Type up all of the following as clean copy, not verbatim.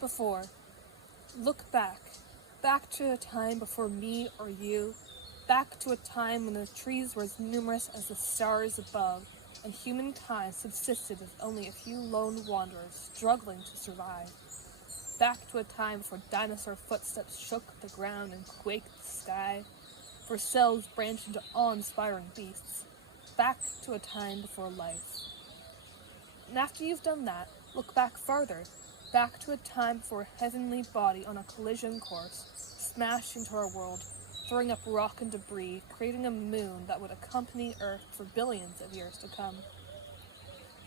Before. Look back. Back to a time before me or you. Back to a time when the trees were as numerous as the stars above, and humankind subsisted as only a few lone wanderers struggling to survive. Back to a time before dinosaur footsteps shook the ground and quaked the sky, before cells branched into awe-inspiring beasts. Back to a time before life. And after you've done that, look back farther, back to a time before a heavenly body on a collision course smashed into our world, throwing up rock and debris, creating a moon that would accompany Earth for billions of years to come.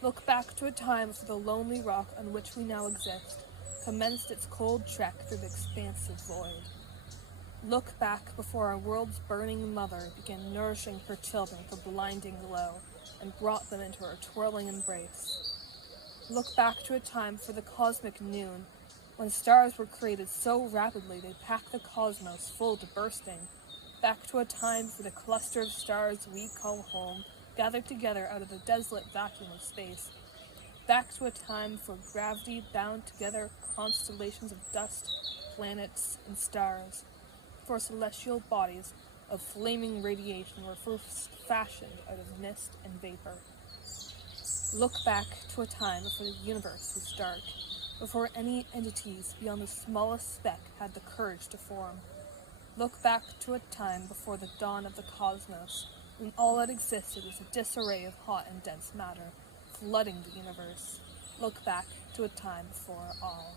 Look back to a time before the lonely rock on which we now exist commenced its cold trek through the expansive void. Look back before our world's burning mother began nourishing her children with a blinding glow and brought them into her twirling embrace. Look back to a time for the cosmic noon, when stars were created so rapidly they packed the cosmos full to bursting. Back to a time for the cluster of stars we call home gathered together out of the desolate vacuum of space. Back to a time for gravity bound together constellations of dust, planets, and stars. For celestial bodies of flaming radiation were first fashioned out of mist and vapor. Look back to a time before the universe was dark, before any entities beyond the smallest speck had the courage to form. Look back to a time before the dawn of the cosmos, when all that existed was a disarray of hot and dense matter, flooding the universe. Look back to a time before all.